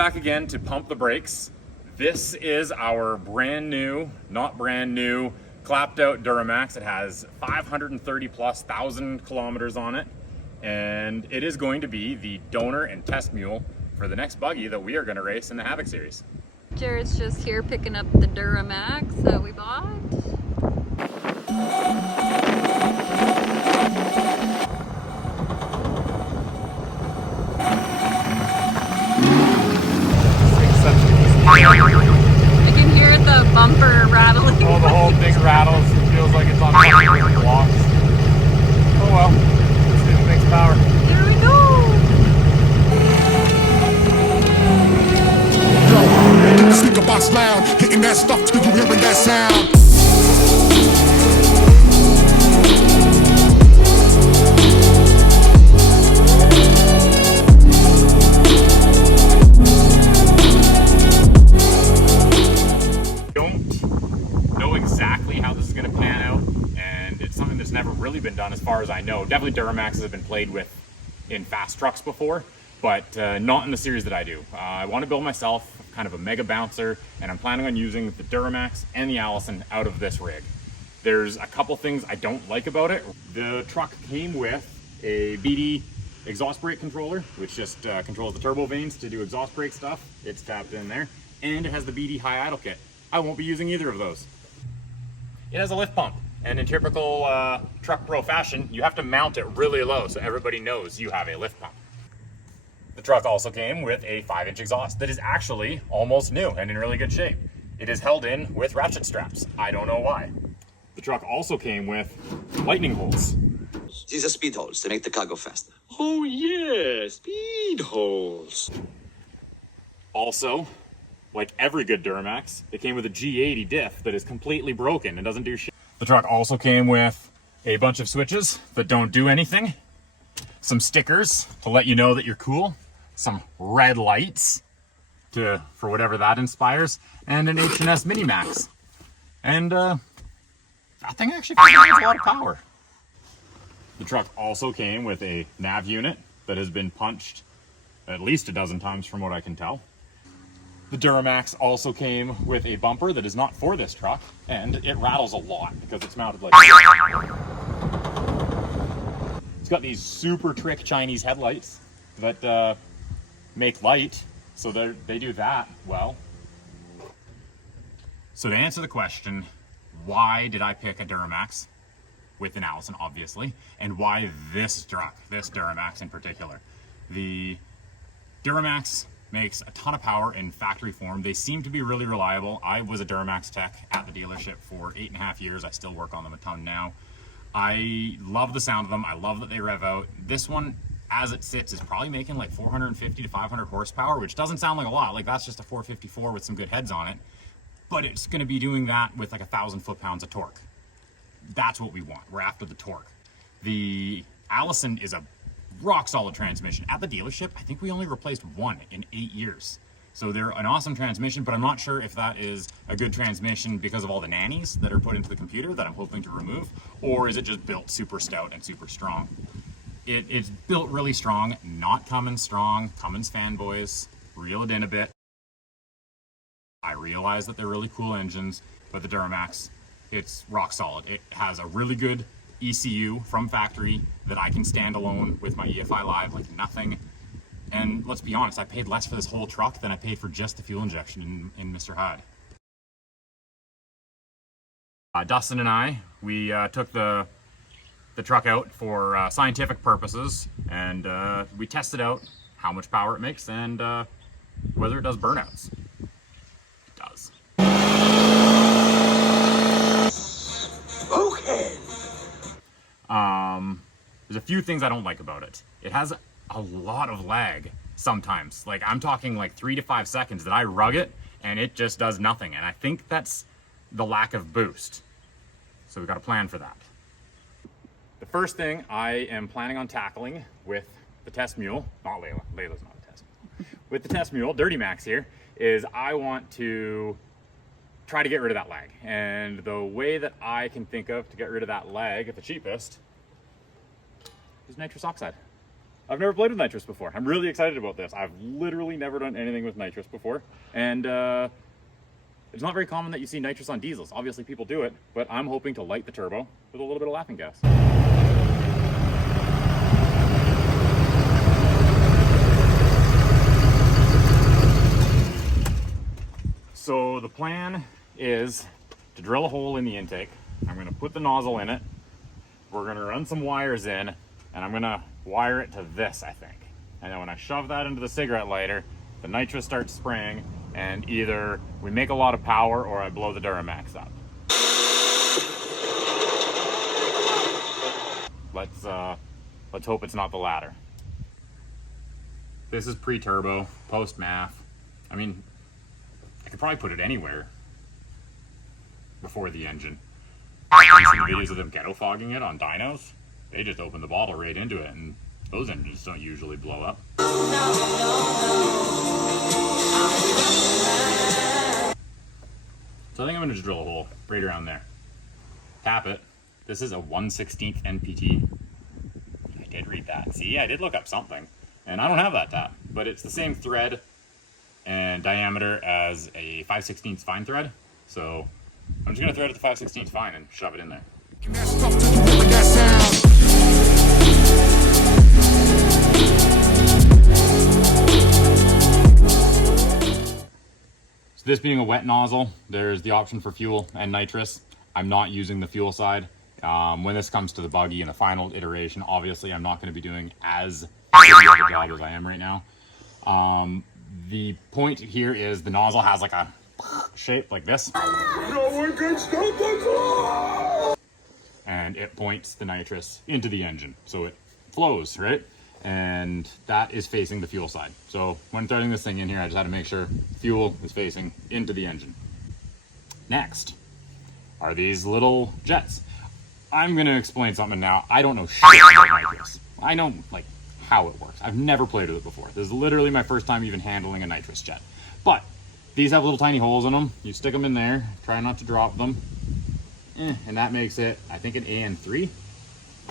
back again to pump the brakes. This is our brand new, not brand new, clapped out DURAMAX. It has 530,000+ kilometers on it, and it is going to be the donor and test mule for the next buggy that we are going to race in the Havoc series. Jerrod's just here picking up the DURAMAX that we bought. I can hear the bumper rattling. Oh, the whole thing rattles. It feels like it's on blocks. Oh well, let's see if it makes power. Here we go. Speaker box loud, hitting that stuff till you hearing that sound. Never really been done as far as I know. Definitely DURAMAXs have been played with in fast trucks before, but not in the series that I do. I want to build myself kind of a mega bouncer, and I'm planning on using the DURAMAX and the Allison out of this rig. There's a couple things I don't like about it. The truck came with a BD exhaust brake controller, which just controls the turbo vanes to do exhaust brake stuff. It's tapped in there, and it has the BD high idle kit. I won't be using either of those. It has a lift pump. And in typical truck pro fashion, you have to mount it really low so everybody knows you have a lift pump. The truck also came with a 5-inch exhaust that is actually almost new and in really good shape. It is held in with ratchet straps. I don't know why. The truck also came with lightning holes. These are speed holes to make the car go faster. Oh yeah, speed holes. Also, like every good DURAMAX, it came with a G80 diff that is completely broken and doesn't do shit. The truck also came with a bunch of switches that don't do anything, some stickers to let you know that you're cool, some red lights for whatever that inspires, and an H&S Mini Max. And that thing actually has a lot of power. The truck also came with a nav unit that has been punched at least a dozen times from what I can tell. The DURAMAX also came with a bumper that is not for this truck, and it rattles a lot because it's mounted like this. It's got these super trick Chinese headlights that make light, so they do that well. So to answer the question, why did I pick a DURAMAX with an Allison, obviously, and why this truck, this DURAMAX in particular? The DURAMAX makes a ton of power in factory form. They seem to be really reliable. I was a DURAMAX tech at the dealership for 8.5 years. I still work on them a ton now. I love the sound of them. I love that they rev out. This one, as it sits, is probably making like 450 to 500 horsepower, which doesn't sound like a lot. Like that's just a 454 with some good heads on it. But it's gonna be doing that with like 1,000 foot-pounds of torque. That's what we want. We're after the torque. The Allison is a rock solid transmission. At the dealership, I think we only replaced one in 8 years. So they're an awesome transmission, but I'm not sure if that is a good transmission because of all the nannies that are put into the computer that I'm hoping to remove, or is it just built super stout and super strong? It's built really strong, not Cummins strong. Cummins fanboys, reel it in a bit. I realize that they're really cool engines, but the DURAMAX, it's rock solid. It has a really good ECU from factory that I can stand alone with my EFI Live like nothing. And let's be honest, I paid less for this whole truck than I paid for just the fuel injection in Mr. Hyde. Dustin and I, we took the truck out for scientific purposes, and we tested out how much power it makes and whether it does burnouts. It does. Okay. There's a few things I don't like about it. It has a lot of lag sometimes. Like I'm talking like 3 to 5 seconds that I rug it and it just does nothing. And I think that's the lack of boost. So we've got a plan for that. The first thing I am planning on tackling with the test mule, not Layla, Layla's not a test mule, with the test mule, Dirty Max here, is I want to try to get rid of that lag. And the way that I can think of to get rid of that lag at the cheapest is nitrous oxide. I've never played with nitrous before. I'm really excited about this. I've literally never done anything with nitrous before. And it's not very common that you see nitrous on diesels. Obviously people do it, but I'm hoping to light the turbo with a little bit of laughing gas. So the plan is to drill a hole in the intake. I'm gonna put the nozzle in it. We're gonna run some wires in, and I'm gonna wire it to this, I think. And then when I shove that into the cigarette lighter, the nitrous starts spraying, and either we make a lot of power or I blow the DURAMAX up. Let's hope it's not the latter. This is pre-turbo, post-math. I mean, I could probably put it anywhere before the engine. Have you seen videos of them ghetto fogging it on dynos? They just open the bottle right into it, and those engines don't usually blow up. So I think I'm gonna just drill a hole right around there. Tap it. This is a 1/16 NPT. I did read that. See, I did look up something. And I don't have that tap, but it's the same thread and diameter as a 5/16 fine thread. So I'm just gonna thread it to 5/16 fine and shove it in there. Making that stuff till you hearing that sound. So this being a wet nozzle, there's the option for fuel and nitrous. I'm not using the fuel side. When this comes to the buggy in the final iteration, obviously I'm not going to be doing as good of a job as I am right now. The point here is the nozzle has like a shape like this. No one can stop the clock! And it points the nitrous into the engine. So it flows, right? And that is facing the fuel side. So when threading this thing in here, I just had to make sure fuel is facing into the engine. Next are these little jets. I'm gonna explain something now. I don't know shit about nitrous. I know like how it works. I've never played with it before. This is literally my first time even handling a nitrous jet. But these have little tiny holes in them. You stick them in there, try not to drop them. And that makes it, I think, an AN3.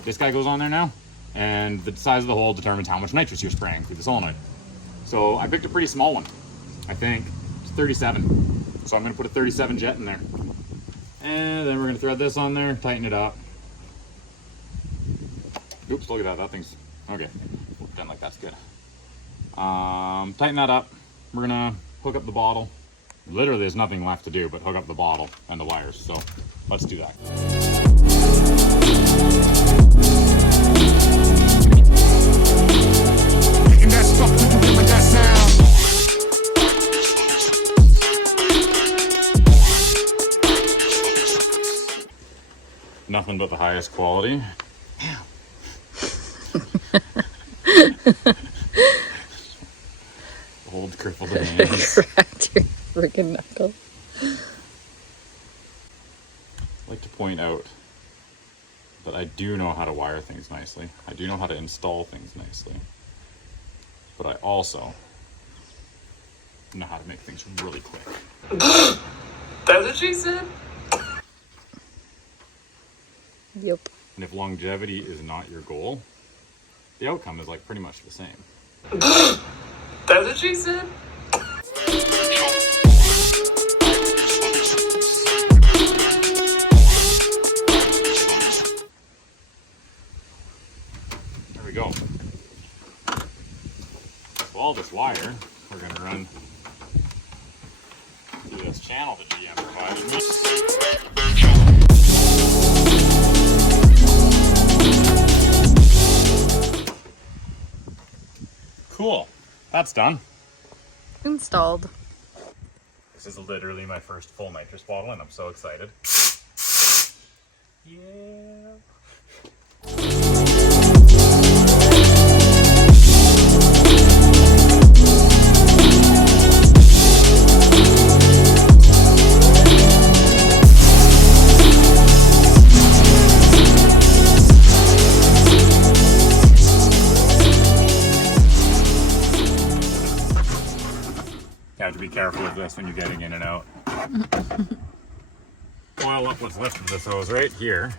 This guy goes on there now. And the size of the hole determines how much nitrous you're spraying through the solenoid. So I picked a pretty small one. I think it's 37. So I'm gonna put a 37 jet in there. And then we're gonna thread this on there, tighten it up. Oops, look at that, that thing's, okay. We'll pretend like that's good. Tighten that up. We're gonna hook up the bottle. Literally there's nothing left to do but hook up the bottle and the wires. So let's do that. Making that stuff till you hearing that sound. Nothing but the highest quality. Old crippled hands. Cracked your freaking knuckle. I'd like to point out that I do know how to wire things nicely. I do know how to install things nicely. But I also know how to make things really quick. That's what she said? Yep. And if longevity is not your goal, the outcome is like pretty much the same. That's what she said? There we go. So all this wire, we're gonna run through this channel that GM provided me. Cool. That's done. Installed. This is literally my first full nitrous bottle and I'm so excited. Yeah. You have to be careful with this when you're getting in and out. Oil up what's left of this hose right here.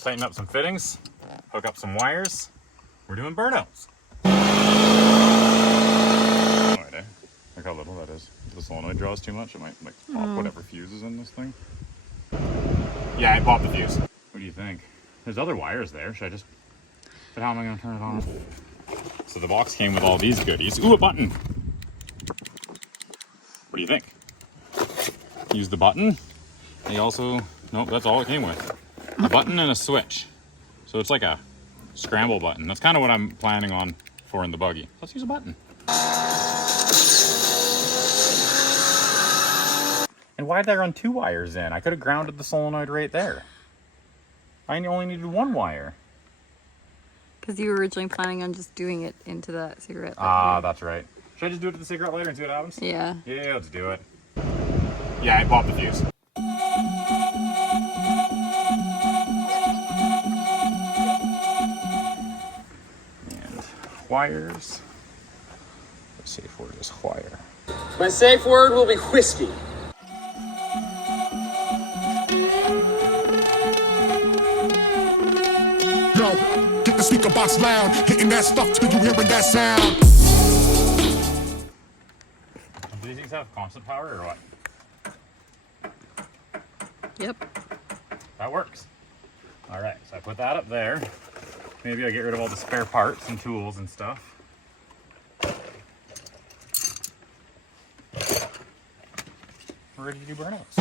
tighten up some fittings, hook up some wires. We're doing burnouts. Look how little that is. If the solenoid draws too much, it might like pop whatever fuse is in this thing. Yeah, I popped the fuse. What do you think? There's other wires there. Should I just... But how am I going to turn it on? So the box came with all these goodies. Ooh, a button! What do you think? Use the button. They also... Nope, that's all it came with. A button and a switch. So it's like a scramble button. That's kind of what I'm planning on for in the buggy. Let's use a button. And why did I run 2 wires in? I could have grounded the solenoid right there. I only needed 1 wire. Because you were originally planning on just doing it into that cigarette lighter. Ah, that's right. Should I just do it to the cigarette lighter and see what happens? Yeah. Yeah, let's do it. Yeah, I popped the fuse. And wires. The safe word is wire. My safe word will be whiskey. Yo, get the speaker box loud, hitting that stuff till you hearing that sound. Do these things have constant power or what? Yep. That works. All right, so I put that up there. Maybe I'll get rid of all the spare parts and tools and stuff. We're ready to do burnouts.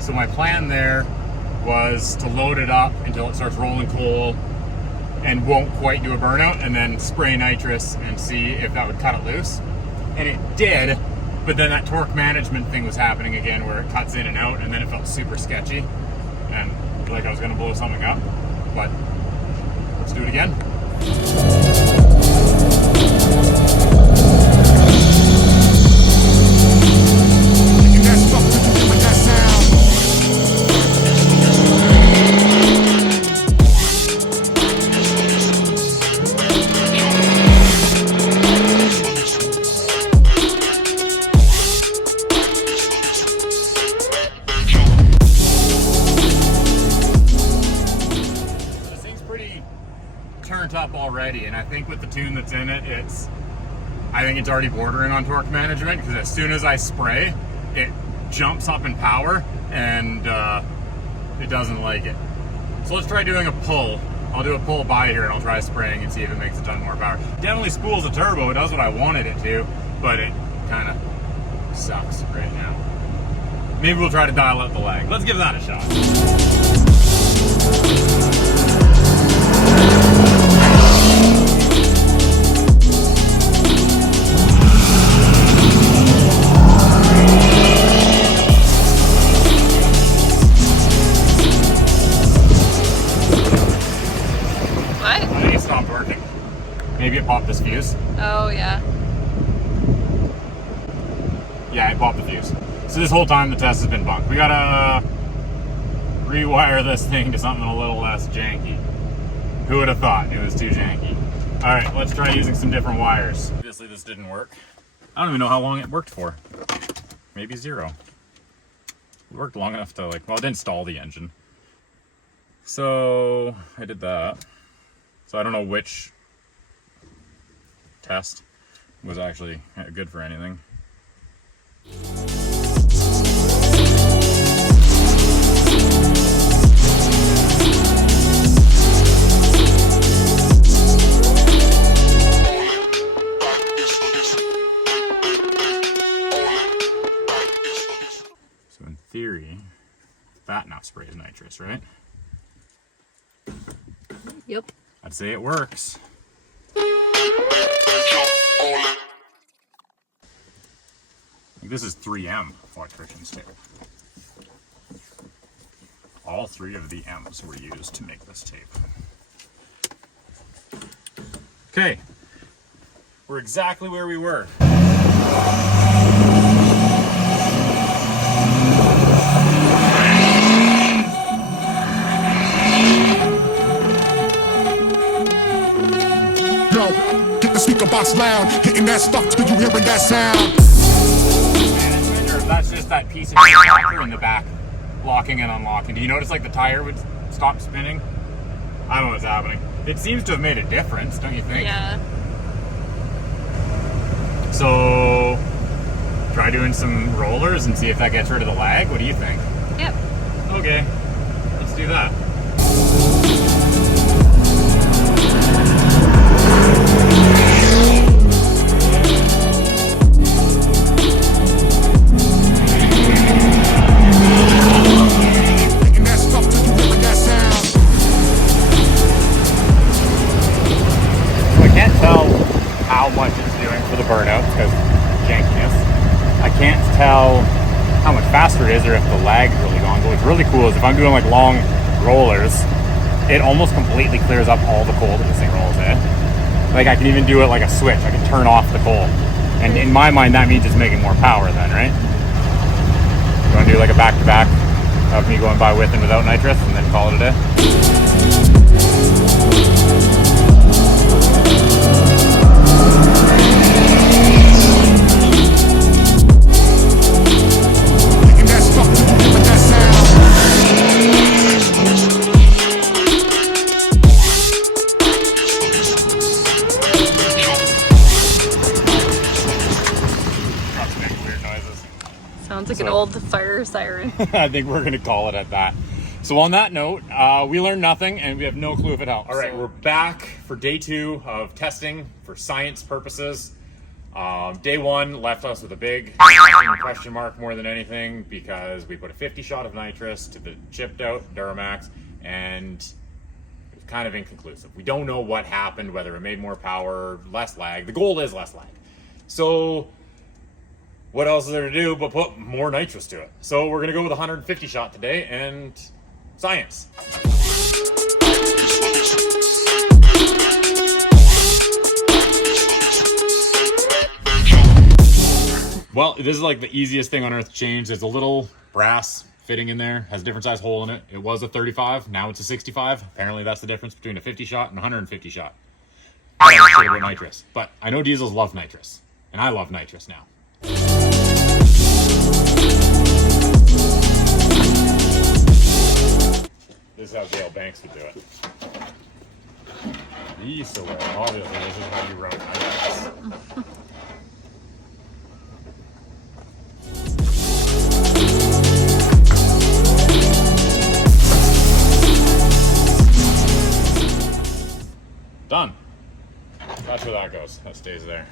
So my plan there was to load it up until it starts rolling coal and won't quite do a burnout, and then spray nitrous and see if that would cut it loose. And it did, but then that torque management thing was happening again where it cuts in and out, and then it felt super sketchy and like I was gonna blow something up. But let's do it again. Turned up already, and I think with the tune that's in it, I think it's already bordering on torque management, because as soon as I spray, it jumps up in power and it doesn't like it. So let's try doing a pull. I'll do a pull by here and I'll try spraying and see if it makes a ton more power. Definitely spools the turbo, it does what I wanted it to, but it kind of sucks right now. Maybe we'll try to dial up the lag. Let's give that a shot. Maybe it popped this fuse. Oh, yeah. Yeah, it popped the fuse. So this whole time the test has been bunked. We gotta rewire this thing to something a little less janky. Who would have thought it was too janky? All right, let's try using some different wires. Obviously this didn't work. I don't even know how long it worked for. Maybe 0. It worked long enough to well, it didn't stall the engine. So I did that. So I don't know which test was actually good for anything. So in theory, that now sprays nitrous, right? Yep. I'd say it works. This is 3M electrician's tape. All 3 of the M's were used to make this tape. Okay, We're exactly where we were. Yo, get the speaker box loud, hitting that stuff till you hearing that sound. Or if that's just that piece of rocker in the back locking and unlocking. Do you notice like the tire would stop spinning? I don't know what's happening. It seems to have made a difference, don't you think? Yeah. So, try doing some rollers and see if that gets rid of the lag. What do you think? Yep. Okay, let's do that. Hitting that stuff till you hearing that sound. So I can't tell how much it's doing for the burnouts because jankiness. I can't tell how much faster it is or if the lag's really gone. But what's really cool is if I'm doing like long rollers, it almost completely clears up all the coal that this thing rolls in. Like I can even do it like a switch. I can turn off the coal. And in my mind, that means it's making more power then, right? You want to do like a back-to-back of me going by with and without nitrous and then call it a day? Hitting that stuff till you hearing that sound. Trucks make weird noises. Sounds like an So- old fire siren. I think we're gonna call it at that. So on that note, we learned nothing and we have no clue if it helps. All right, we're back for day 2 of testing for science purposes. Day 1 left us with a big question mark more than anything because we put a 50 shot of nitrous to the chipped out DURAMAX and it was kind of inconclusive. We don't know what happened, whether it made more power, less lag. The goal is less lag. So what else is there to do but put more nitrous to it? So we're gonna go with a 150 shot today and science. Well, this is like the easiest thing on earth to change. There's a little brass fitting in there, has a different size hole in it. It was a 35, now it's a 65. Apparently that's the difference between a 50 shot and a 150 shot. I don't know shit about nitrous, but I know diesels love nitrous, and I love nitrous now. This is how Dale Banks would do it. So well, obviously this is how you run nitrous. Done. That's where that goes. That stays there.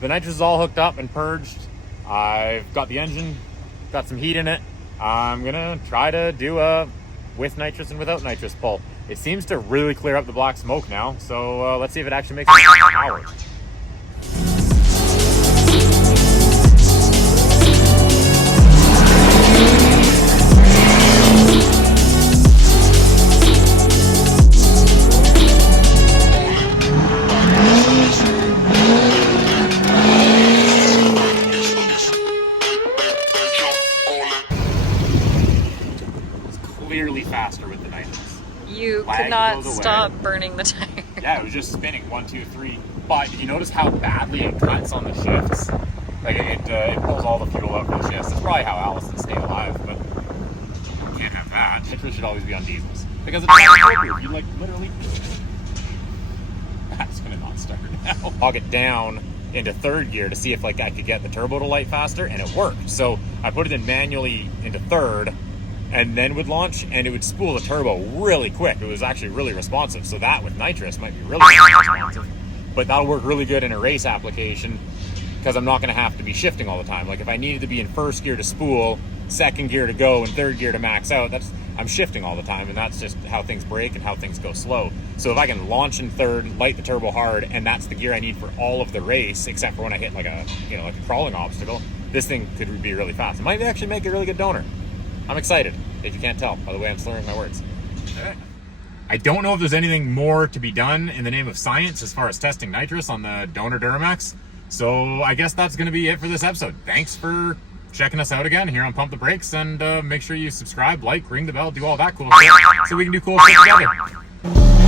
The nitrous is all hooked up and purged. I've got the engine, got some heat in it. I'm gonna try to do a with nitrous and without nitrous pull. It seems to really clear up the black smoke now, so let's see if it actually makes power. Clearly faster with the nitrous. You Lag could not goes away. stop burning the tire. Yeah, it was just spinning 1, 2, 3. But you notice how badly it cuts on the shifts. Like it pulls all the fuel out for the shifts. That's probably how Allison stayed alive, but you can't have that. Nitrous should always be on diesels because it's not you like literally. That's gonna not start now. I'll get down into 3rd gear to see if like I could get the turbo to light faster, and it worked. So I put it in manually into 3rd. And then would launch, and it would spool the turbo really quick. It was actually really responsive. So that with nitrous might be really responsive. But that'll work really good in a race application because I'm not going to have to be shifting all the time. Like if I needed to be in 1st gear to spool, 2nd gear to go, and 3rd gear to max out, I'm shifting all the time, and that's just how things break and how things go slow. So if I can launch in 3rd, light the turbo hard, and that's the gear I need for all of the race, except for when I hit like a crawling obstacle, this thing could be really fast. It might actually make a really good donor. I'm excited, if you can't tell by the way I'm slurring my words. All right. I don't know if there's anything more to be done in the name of science as far as testing nitrous on the donor DURAMAX. So I guess that's going to be it for this episode. Thanks for checking us out again here on Pump the Brakes, and make sure you subscribe, like, ring the bell, do all that cool shit so we can do cool shit together.